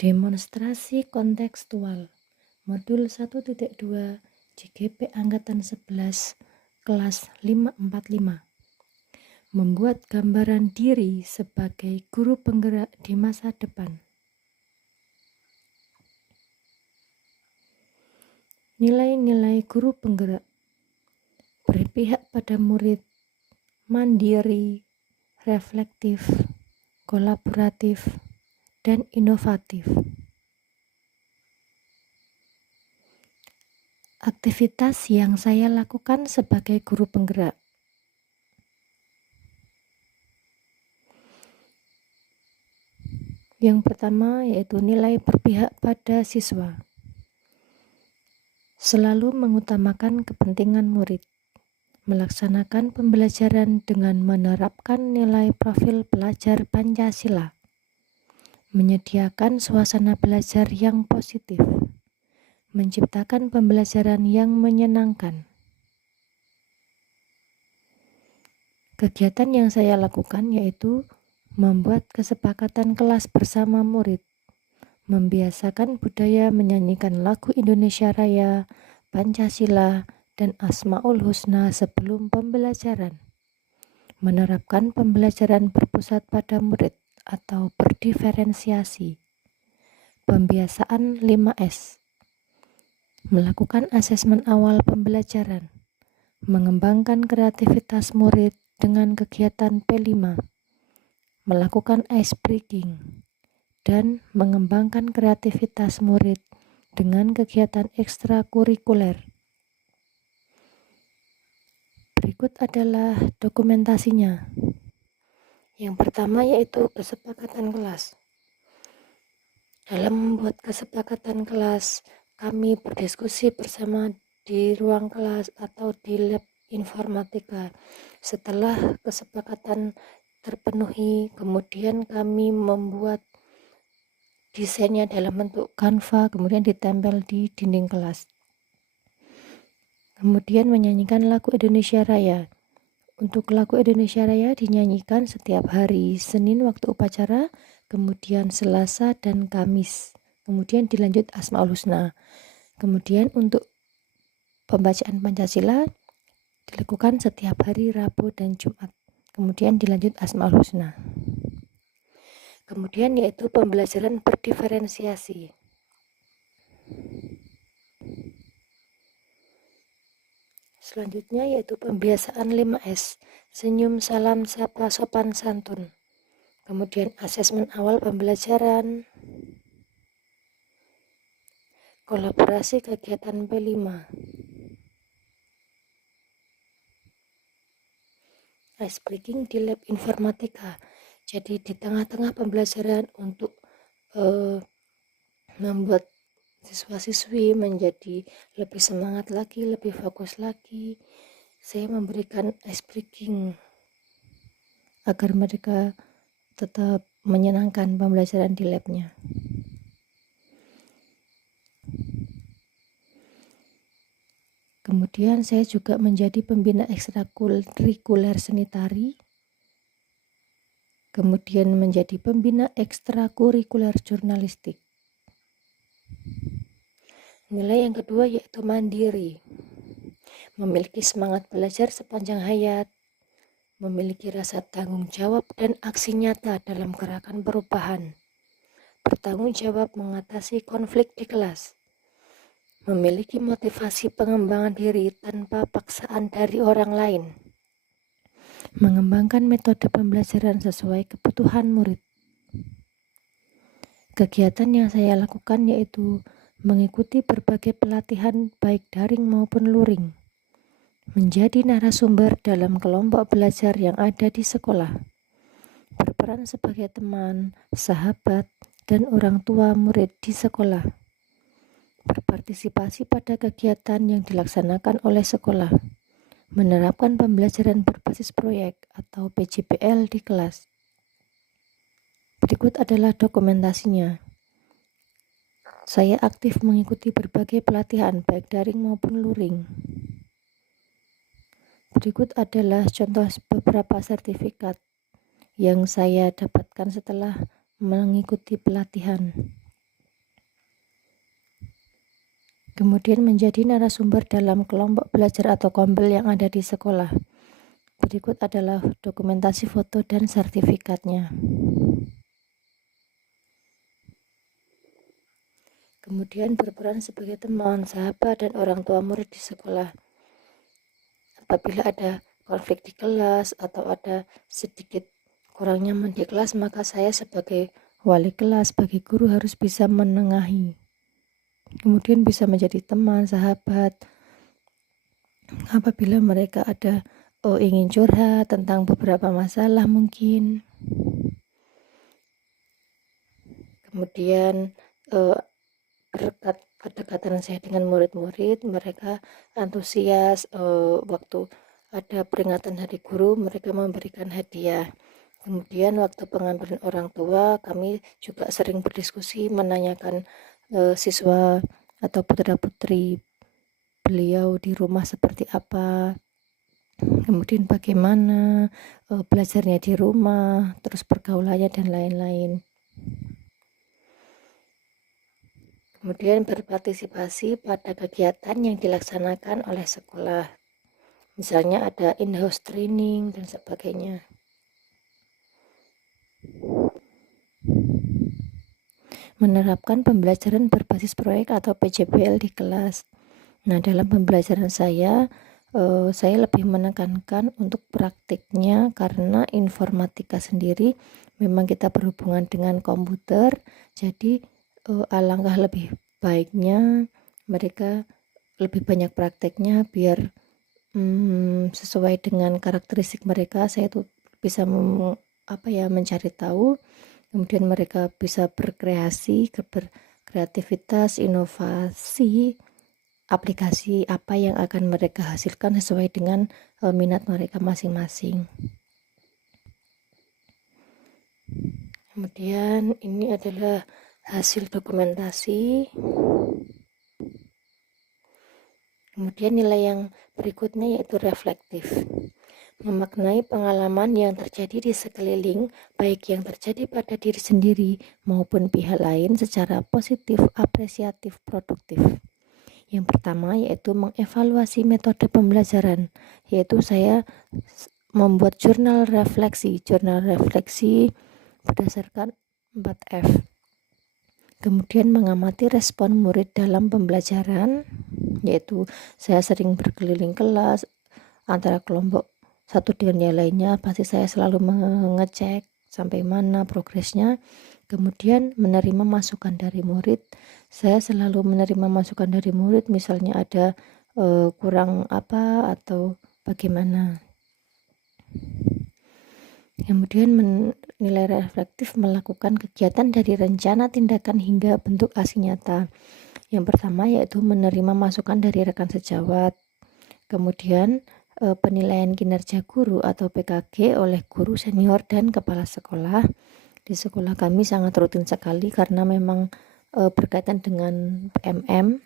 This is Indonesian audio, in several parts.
Demonstrasi kontekstual Modul 1.2 JGP Angkatan 11 Kelas 545 Membuat gambaran diri sebagai guru penggerak di masa depan. Nilai-nilai guru penggerak: berpihak pada murid, mandiri, reflektif, kolaboratif, dan inovatif. Aktivitas yang saya lakukan sebagai guru penggerak: yang pertama yaitu nilai berpihak pada siswa. Selalu mengutamakan kepentingan murid. Melaksanakan pembelajaran dengan menerapkan nilai profil pelajar Pancasila. Menyediakan suasana belajar yang positif. Menciptakan pembelajaran yang menyenangkan. Kegiatan yang saya lakukan yaitu membuat kesepakatan kelas bersama murid. Membiasakan budaya menyanyikan lagu Indonesia Raya, Pancasila, dan Asmaul Husna sebelum pembelajaran. Menerapkan pembelajaran berpusat pada murid atau berdiferensiasi. Pembiasaan 5S. Melakukan asesmen awal pembelajaran. Mengembangkan kreativitas murid dengan kegiatan P5. Melakukan ice breaking. Dan mengembangkan kreativitas murid dengan kegiatan ekstrakurikuler. Berikut adalah dokumentasinya. Yang pertama yaitu kesepakatan kelas. Dalam membuat kesepakatan kelas, kami berdiskusi bersama di ruang kelas atau di lab informatika. Setelah kesepakatan terpenuhi, kemudian kami membuat desainnya dalam bentuk Canva, kemudian ditempel di dinding kelas. Kemudian menyanyikan lagu Indonesia Raya. Untuk lagu Indonesia Raya dinyanyikan setiap hari Senin waktu upacara, kemudian Selasa dan Kamis. Kemudian dilanjut Asmaul Husna. Kemudian untuk pembacaan Pancasila dilakukan setiap hari Rabu dan Jumat. Kemudian dilanjut Asmaul Husna. Kemudian yaitu pembelajaran berdiferensiasi. Selanjutnya yaitu pembiasaan 5S, senyum, salam, sapa, sopan, santun. Kemudian asesmen awal pembelajaran, kolaborasi kegiatan P5, ice breaking di lab informatika. Jadi di tengah-tengah pembelajaran untuk membuat siswa-siswi menjadi lebih semangat lagi, lebih fokus lagi, saya memberikan ice breaking agar mereka tetap menyenangkan pembelajaran di labnya. Kemudian saya juga menjadi pembina ekstrakurikuler seni tari, kemudian menjadi pembina ekstrakurikuler jurnalistik. Nilai yang kedua yaitu mandiri. Memiliki semangat belajar sepanjang hayat, memiliki rasa tanggung jawab dan aksi nyata dalam gerakan perubahan, bertanggung jawab mengatasi konflik di kelas, memiliki motivasi pengembangan diri tanpa paksaan dari orang lain, mengembangkan metode pembelajaran sesuai kebutuhan murid. Kegiatan yang saya lakukan yaitu mengikuti berbagai pelatihan baik daring maupun luring, menjadi narasumber dalam kelompok belajar yang ada di sekolah, berperan sebagai teman, sahabat, dan orang tua murid di sekolah, berpartisipasi pada kegiatan yang dilaksanakan oleh sekolah, menerapkan pembelajaran berbasis proyek atau PJBL di kelas. Berikut adalah dokumentasinya. Saya aktif mengikuti berbagai pelatihan baik daring maupun luring. Berikut adalah contoh beberapa sertifikat yang saya dapatkan setelah mengikuti pelatihan. Kemudian menjadi narasumber dalam kelompok belajar atau kombel yang ada di sekolah. Berikut adalah dokumentasi foto dan sertifikatnya. Kemudian berperan sebagai teman, sahabat, dan orang tua murid di sekolah. Apabila ada konflik di kelas atau ada sedikit kurang nyaman di kelas, maka saya sebagai wali kelas, sebagai guru harus bisa menengahi. Kemudian bisa menjadi teman, sahabat. Apabila mereka ada ingin curhat tentang beberapa masalah mungkin. Kemudian berkat kedekatan saya dengan murid-murid, mereka antusias. Waktu ada peringatan Hari Guru, mereka memberikan hadiah. Kemudian waktu pengambilan orang tua, kami juga sering berdiskusi menanyakan siswa atau putra-putri beliau di rumah seperti apa, kemudian bagaimana belajarnya di rumah, terus pergaulannya dan lain-lain. Kemudian berpartisipasi pada kegiatan yang dilaksanakan oleh sekolah. Misalnya ada in-house training dan sebagainya. Menerapkan pembelajaran berbasis proyek atau PJBL di kelas. Nah, dalam pembelajaran saya lebih menekankan untuk praktiknya karena informatika sendiri memang kita berhubungan dengan komputer, jadi alangkah lebih baiknya mereka lebih banyak prakteknya biar sesuai dengan karakteristik mereka. Saya tuh bisa mencari tahu, kemudian mereka bisa berkreasi, berkreativitas, inovasi aplikasi apa yang akan mereka hasilkan sesuai dengan minat mereka masing-masing. Kemudian ini adalah hasil dokumentasi. Kemudian nilai yang berikutnya yaitu reflektif. Memaknai pengalaman yang terjadi di sekeliling, baik yang terjadi pada diri sendiri maupun pihak lain secara positif, apresiatif, produktif. Yang pertama yaitu mengevaluasi metode pembelajaran, yaitu saya membuat jurnal refleksi berdasarkan 4F. Kemudian mengamati respon murid dalam pembelajaran, yaitu saya sering berkeliling kelas antara kelompok satu dengan yang lainnya, pasti saya selalu mengecek sampai mana progresnya. Kemudian menerima masukan dari murid, saya selalu menerima masukan dari murid, misalnya ada kurang apa atau bagaimana. Kemudian nilai reflektif melakukan kegiatan dari rencana, tindakan hingga bentuk aksi nyata. Yang pertama yaitu menerima masukan dari rekan sejawat. Kemudian penilaian kinerja guru atau PKG oleh guru senior dan kepala sekolah. Di sekolah kami sangat rutin sekali karena memang berkaitan dengan PMM.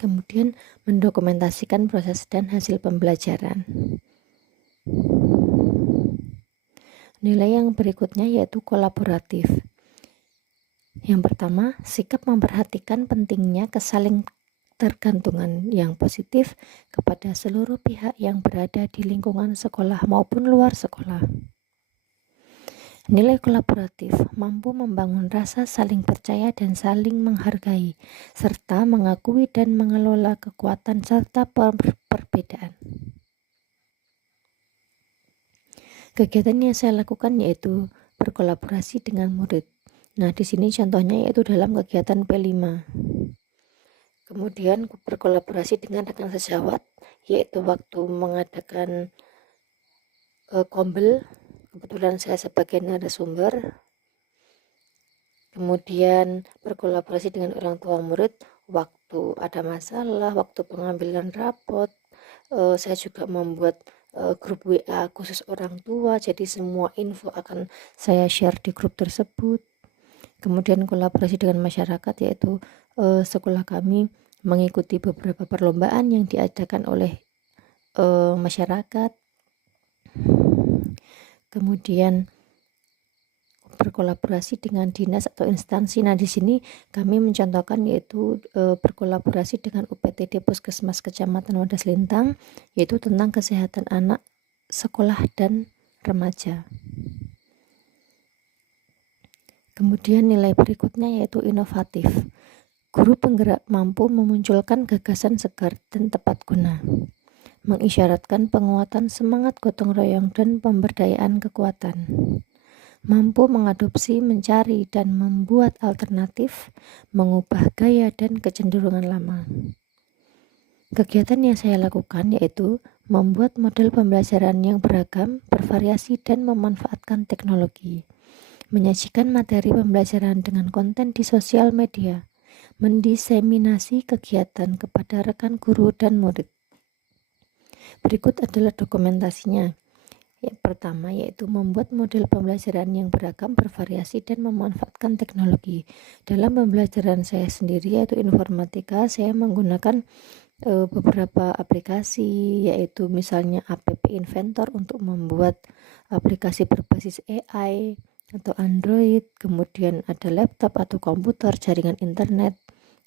Kemudian mendokumentasikan proses dan hasil pembelajaran. Nilai yang berikutnya yaitu kolaboratif. Yang pertama, sikap memperhatikan pentingnya kesaling tergantungan yang positif kepada seluruh pihak yang berada di lingkungan sekolah maupun luar sekolah. Nilai kolaboratif mampu membangun rasa saling percaya dan saling menghargai, serta mengakui dan mengelola kekuatan serta perbedaan. Kegiatan yang saya lakukan yaitu berkolaborasi dengan murid. Nah, di sini contohnya yaitu dalam kegiatan P5. Kemudian berkolaborasi dengan rekan sejawat, yaitu waktu mengadakan kombel, kebetulan saya sebagai narasumber. Kemudian berkolaborasi dengan orang tua murid waktu ada masalah, waktu pengambilan rapot. Saya juga membuat grup WA khusus orang tua, jadi semua info akan saya share di grup tersebut. Kemudian kolaborasi dengan masyarakat, yaitu sekolah kami mengikuti beberapa perlombaan yang diadakan oleh masyarakat. Kemudian berkolaborasi dengan dinas atau instansi. Nah, di sini kami mencontohkan yaitu berkolaborasi dengan UPTD Puskesmas Kecamatan Wadas Lintang, yaitu tentang kesehatan anak, sekolah, dan remaja. Kemudian nilai berikutnya yaitu inovatif. Guru penggerak mampu memunculkan gagasan segar dan tepat guna, mengisyaratkan penguatan semangat gotong royong dan pemberdayaan kekuatan, mampu mengadopsi, mencari, dan membuat alternatif, mengubah gaya dan kecenderungan lama. Kegiatan yang saya lakukan yaitu membuat model pembelajaran yang beragam, bervariasi, dan memanfaatkan teknologi, menyajikan materi pembelajaran dengan konten di sosial media, mendiseminasi kegiatan kepada rekan guru dan murid. Berikut adalah dokumentasinya. Yang pertama yaitu membuat model pembelajaran yang beragam, bervariasi, dan memanfaatkan teknologi. Dalam pembelajaran saya sendiri yaitu informatika, saya menggunakan beberapa aplikasi, yaitu misalnya App Inventor untuk membuat aplikasi berbasis AI atau Android, kemudian ada laptop atau komputer, jaringan internet,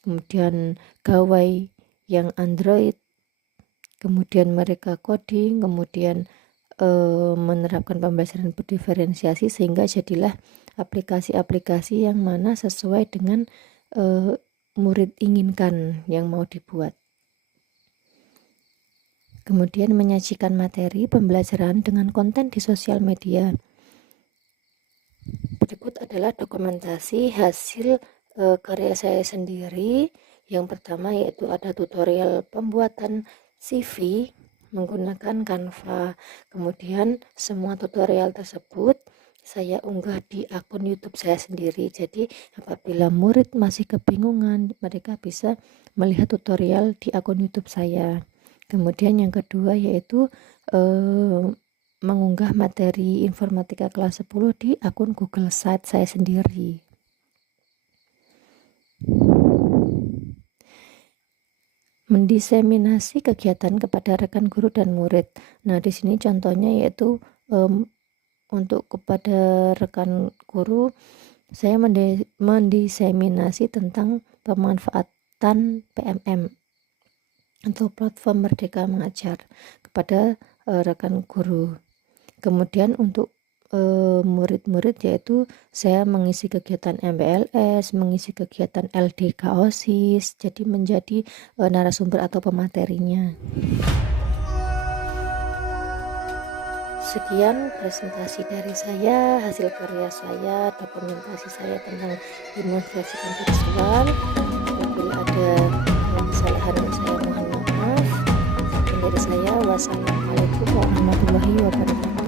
kemudian gawai yang Android, kemudian mereka coding, kemudian menerapkan pembelajaran berdiferensiasi sehingga jadilah aplikasi-aplikasi yang mana sesuai dengan murid inginkan yang mau dibuat. Kemudian menyajikan materi pembelajaran dengan konten di sosial media. Berikut adalah dokumentasi hasil karya saya sendiri. Yang pertama yaitu ada tutorial pembuatan CV menggunakan Canva. Kemudian semua tutorial tersebut saya unggah di akun YouTube saya sendiri. Jadi apabila murid masih kebingungan, mereka bisa melihat tutorial di akun YouTube saya. Kemudian yang kedua yaitu mengunggah materi informatika kelas 10 di akun Google Site saya sendiri. Mendiseminasi kegiatan kepada rekan guru dan murid. Nah, di sini contohnya yaitu untuk kepada rekan guru saya mendiseminasi tentang pemanfaatan PMM atau platform Merdeka Mengajar kepada rekan guru. Kemudian untuk murid-murid yaitu saya mengisi kegiatan MPLS, mengisi kegiatan LDK OSIS, jadi menjadi narasumber atau pematerinya. Sekian presentasi dari saya, hasil karya saya, dokumentasi saya tentang demonstrasi visual. Apabila ada kesalahan saya mohon maaf. Dari saya, wassalamualaikum warahmatullahi wabarakatuh.